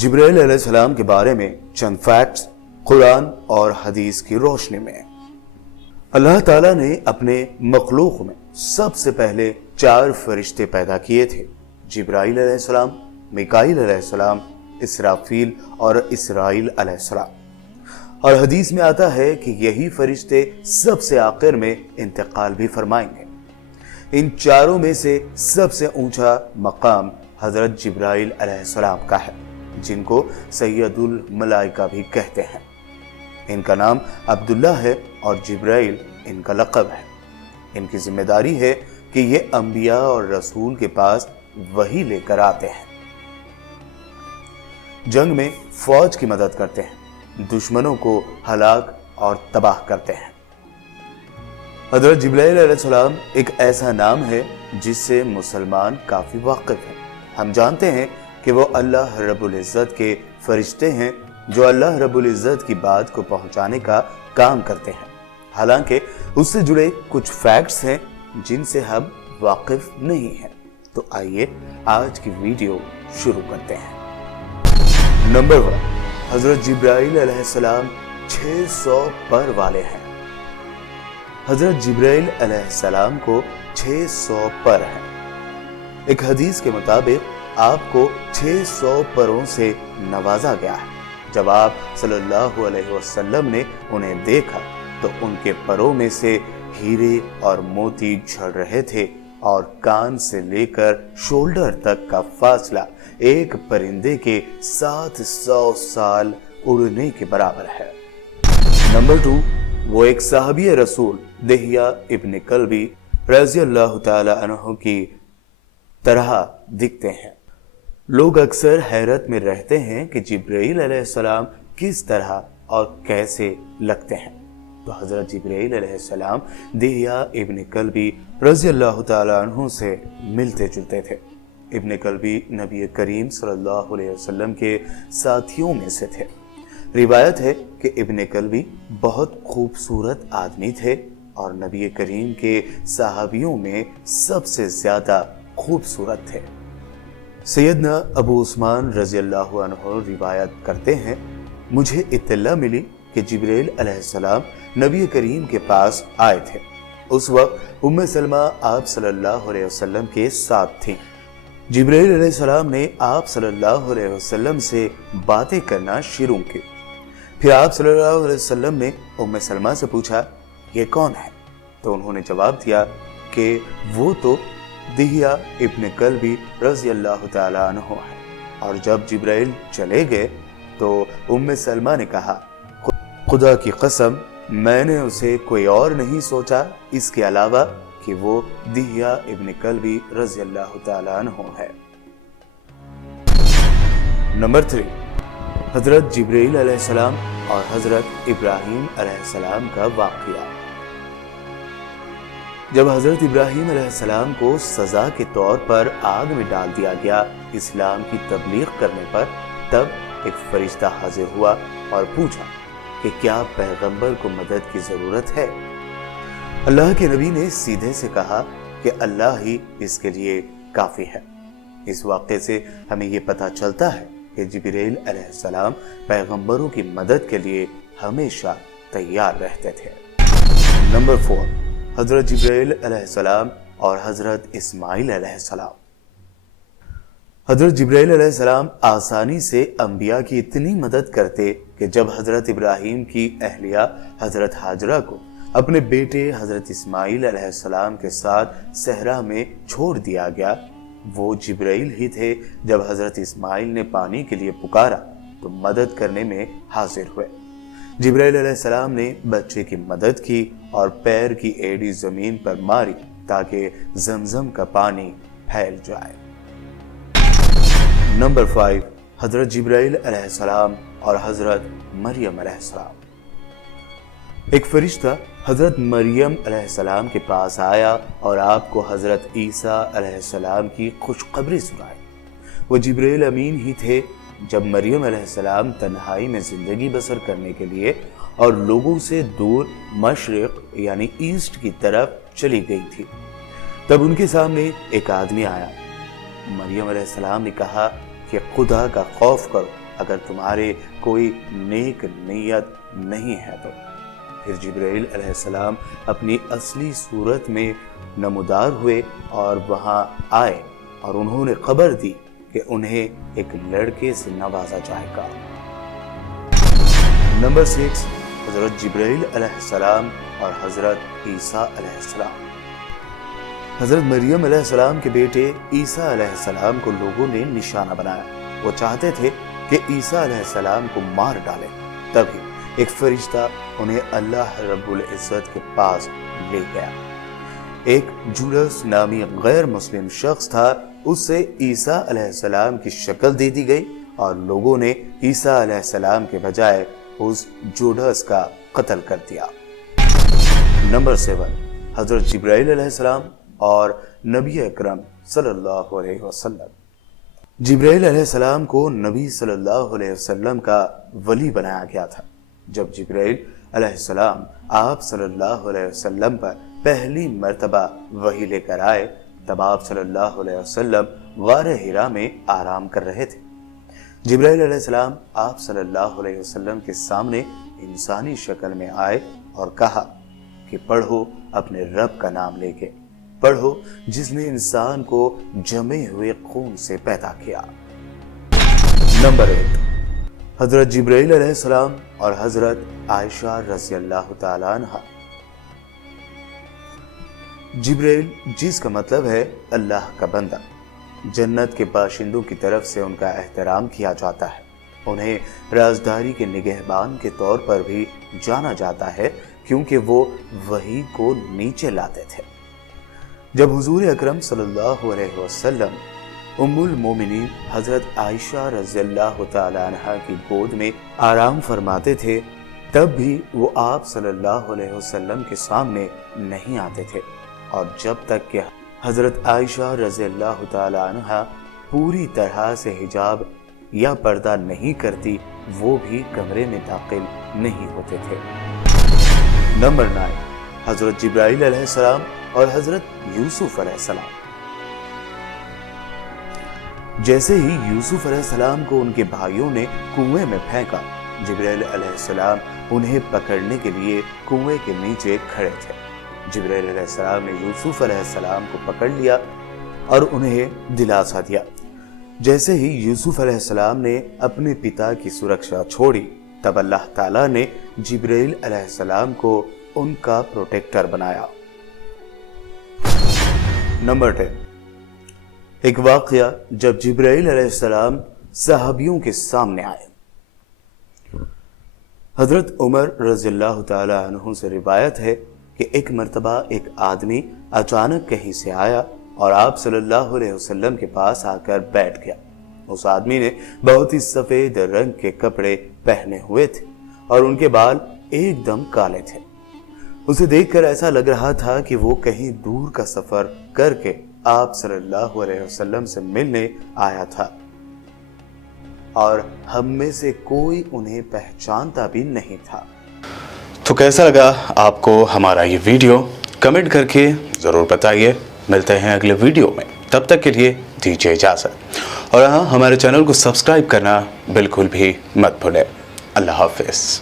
جبرائیل علیہ السلام کے بارے میں چند فیکٹس قرآن اور حدیث کی روشنی میں۔ اللہ تعالیٰ نے اپنے مخلوق میں سب سے پہلے 4 فرشتے پیدا کیے تھے: جبرائیل علیہ السلام، میکائیل علیہ السلام، اسرافیل اور اسرائیل علیہ السلام۔ اور حدیث میں آتا ہے کہ یہی فرشتے سب سے آخر میں انتقال بھی فرمائیں گے۔ ان چاروں میں سے سب سے اونچا مقام حضرت جبرائیل علیہ السلام کا ہے، جن کو سید الملائکہ بھی کہتے ہیں۔ ان کا نام عبداللہ ہے اور جبرائیل ان کا لقب ہے۔ ان کی ذمہ داری ہے کہ یہ انبیاء اور رسول کے پاس وحی لے کر آتے ہیں، جنگ میں فوج کی مدد کرتے ہیں، دشمنوں کو ہلاک اور تباہ کرتے ہیں۔ حضرت جبرائیل علیہ السلام ایک ایسا نام ہے جس سے مسلمان کافی واقف ہیں۔ ہم جانتے ہیں کہ وہ اللہ رب العزت کے فرشتے ہیں جو اللہ رب العزت کی بات کو پہنچانے کا کام کرتے ہیں۔ حالانکہ اس سے جڑے کچھ فیکٹس ہیں جن سے ہم واقف نہیں ہیں، تو آئیے آج کی ویڈیو شروع کرتے ہیں۔ نمبر 1، حضرت جبرائیل علیہ السلام 600 پر والے ہیں۔ حضرت جبرائیل علیہ السلام کو 600 پر ہیں۔ ایک حدیث کے مطابق آپ کو 600 پروں سے نوازا گیا ہے۔ جب آپ صلی اللہ علیہ وسلم نے انہیں دیکھا تو ان کے پروں میں سے ہیرے اور موتی جھڑ رہے تھے اور کان سے لے کر شولڈر تک کا فاصلہ ایک پرندے کے 700 سال اڑنے کے برابر ہے۔ نمبر 2، وہ ایک صحابی رسول دہیہ ابن کلبی رضی اللہ تعالی عنہ کی طرح دکھتے ہیں۔ لوگ اکثر حیرت میں رہتے ہیں کہ جبرائیل علیہ السلام کس طرح اور کیسے لگتے ہیں، تو حضرت جبرائیل علیہ السلام دہیہ ابن کلبی رضی اللہ تعالی عنہ سے ملتے جلتے تھے۔ ابن کلبی نبی کریم صلی اللہ علیہ وسلم کے ساتھیوں میں سے تھے۔ روایت ہے کہ ابن کلبی بہت خوبصورت آدمی تھے اور نبی کریم کے صحابیوں میں سب سے زیادہ خوبصورت تھے۔ سیدنا ابو عثمان رضی اللہ عنہ روایت کرتے ہیں، مجھے اطلاع ملی کہ جبرائیل علیہ السلام نبی کریم کے پاس آئے تھے۔ اس وقت ام سلمہ آپ صلی اللہ علیہ وسلم کے ساتھ تھیں۔ جبرائیل علیہ السلام نے آپ صلی اللہ علیہ وسلم سے باتیں کرنا شروع کی۔ پھر آپ صلی اللہ علیہ وسلم نے ام سلمہ سے پوچھا، یہ کون ہے؟ تو انہوں نے جواب دیا کہ وہ تو دہیہ ابن کلبی رضی اللہ تعالی عنہ ہے۔ اور جب جبرائیل چلے گئے تو ام سلمہ نے کہا، خدا کی قسم میں نے اسے کوئی اور نہیں سوچا اس کے علاوہ کہ وہ دہیہ ابن کلبی رضی اللہ تعالی عنہ ہے۔ نمبر 3، حضرت جبرائیل علیہ السلام اور حضرت ابراہیم علیہ السلام کا واقعہ۔ جب حضرت ابراہیم علیہ السلام کو سزا کے طور پر آگ میں ڈال دیا گیا اسلام کی تبلیغ کرنے پر، تب ایک فرشتہ حاضر ہوا اور پوچھا کہ کیا پیغمبر کو مدد کی ضرورت ہے؟ اللہ کے نبی نے سیدھے سے کہا کہ اللہ ہی اس کے لیے کافی ہے۔ اس واقعے سے ہمیں یہ پتہ چلتا ہے کہ جبرائیل علیہ السلام پیغمبروں کی مدد کے لیے ہمیشہ تیار رہتے تھے۔ نمبر 4، حضرت جبرائیل علیہ السلام اور حضرت اسماعیل علیہ السلام۔ حضرت جبرائیل علیہ السلام آسانی سے انبیاء کی اتنی مدد کرتے کہ جب حضرت ابراہیم کی اہلیہ حضرت ہاجرہ کو اپنے بیٹے حضرت اسماعیل علیہ السلام کے ساتھ صحرا میں چھوڑ دیا گیا، وہ جبرائیل ہی تھے جب حضرت اسماعیل نے پانی کے لیے پکارا تو مدد کرنے میں حاضر ہوئے۔ جبرائیل علیہ السلام نے بچے کی مدد کی اور پیر کی ایڑی زمین پر ماری تاکہ زمزم کا پانی پھیل جائے۔ نمبر 5، حضرت جبرائیل علیہ السلام اور حضرت مریم علیہ السلام۔ ایک فرشتہ حضرت مریم علیہ السلام کے پاس آیا اور آپ کو حضرت عیسیٰ علیہ السلام کی خوشخبری سنائی۔ وہ جبرائیل امین ہی تھے جب مریم علیہ السلام تنہائی میں زندگی بسر کرنے کے لیے اور لوگوں سے دور مشرق یعنی ایسٹ کی طرف چلی گئی تھی، تب ان کے سامنے ایک آدمی آیا۔ مریم علیہ السلام نے کہا کہ خدا کا خوف کرو اگر تمہارے کوئی نیک نیت نہیں ہے تو۔ پھر جبرائیل علیہ السلام اپنی اصلی صورت میں نمودار ہوئے اور وہاں آئے اور انہوں نے خبر دی کہ انہیں ایک لڑکے سے نوازا جائے گا۔ نمبر 6، حضرت جبرائیل علیہ السلام اور حضرت عیسیٰ علیہ السلام۔ حضرت مریم علیہ السلام کے بیٹے عیسیٰ علیہ السلام کو لوگوں نے نشانہ بنایا۔ وہ چاہتے تھے کہ عیسیٰ علیہ السلام کو مار ڈالیں۔ تبھی ایک فرشتہ انہیں اللہ رب العزت کے پاس لے گیا۔ ایک جوڈس نامی غیر مسلم شخص تھا، اس سے عیسیٰ علیہ السلام کی شکل دے دی گئی اور لوگوں نے عیسیٰ علیہ السلام کے بجائے اس جوڈس کا قتل کر دیا۔ نمبر 7، حضرت جبرائیل علیہ السلام اور نبی اکرم صلی اللہ علیہ وسلم۔ جبرائیل علیہ السلام کو نبی صلی اللہ علیہ وسلم کا ولی بنایا گیا تھا۔ جب جبرائیل علیہ السلام آپ صلی اللہ علیہ وسلم پر پہلی مرتبہ وحی لے کر آئے، تب آپ صلی اللہ علیہ وسلم غار حرا میں آرام کر رہے تھے۔ جبرائیل علیہ السلام آپ صلی اللہ علیہ وسلم کے سامنے انسانی شکل میں آئے اور کہا کہ پڑھو اپنے رب کا نام لے کے، پڑھو جس نے انسان کو جمے ہوئے خون سے پیدا کیا۔ نمبر 8، حضرت جبرائیل علیہ السلام اور حضرت عائشہ رضی اللہ تعالیٰ عنہ۔ جبرائیل، جس کا مطلب ہے اللہ کا بندہ، جنت کے باشندوں کی طرف سے ان کا احترام کیا جاتا ہے۔ انہیں رازداری کے نگہبان کے طور پر بھی جانا جاتا ہے کیونکہ وہ وحی کو نیچے لاتے تھے۔ جب حضور اکرم صلی اللہ علیہ وسلم ام المومنین حضرت عائشہ رضی اللہ تعالی عنہ کی گود میں آرام فرماتے تھے، تب بھی وہ آپ صلی اللہ علیہ وسلم کے سامنے نہیں آتے تھے، اور جب تک کہ حضرت عائشہ رضی اللہ تعالی عنہ پوری طرح سے حجاب یا پردہ نہیں کرتی، وہ بھی کمرے میں داخل نہیں ہوتے تھے۔ نمبر 9، حضرت جبرائیل علیہ السلام اور حضرت یوسف علیہ السلام۔ جیسے ہی یوسف علیہ السلام کو ان کے بھائیوں نے کنویں میں پھینکا، جبرائیل علیہ السلام انہیں پکڑنے کے لیے کنویں کے نیچے کھڑے تھے۔ جبرائیل علیہ السلام نے یوسف علیہ السلام کو پکڑ لیا اور انہیں دلاسا دیا۔ جیسے ہی یوسف علیہ السلام نے اپنے پتا کی سرکشا چھوڑی، تب اللہ تعالیٰ نے جبرائیل علیہ السلام کو ان کا پروٹیکٹر بنایا۔ نمبر 10، ایک واقعہ جب جبرائیل علیہ السلام صحابیوں کے سامنے آئے۔ حضرت عمر رضی اللہ تعالی عنہ سے روایت ہے کہ ایک مرتبہ ایک آدمی اچانک کہیں سے آیا اور آپ صلی اللہ علیہ وسلم کے پاس آ کر بیٹھ گیا۔ اس آدمی نے بہت ہی سفید رنگ کے کپڑے پہنے ہوئے تھے اور ان کے بال ایک دم کالے تھے۔ اسے دیکھ کر ایسا لگ رہا تھا کہ وہ کہیں دور کا سفر کر کے آپ صلی اللہ علیہ وسلم سے ملنے آیا تھا، اور ہم میں سے کوئی انہیں پہچانتا بھی نہیں تھا۔ تو کیسا لگا آپ کو ہمارا یہ ویڈیو؟ کمنٹ کر کے ضرور بتائیے۔ ملتے ہیں اگلے ویڈیو میں، تب تک کے لیے دیجیے اجازت، اور ہاں، ہمارے چینل کو سبسکرائب کرنا بالکل بھی مت بھولیں۔ اللہ حافظ۔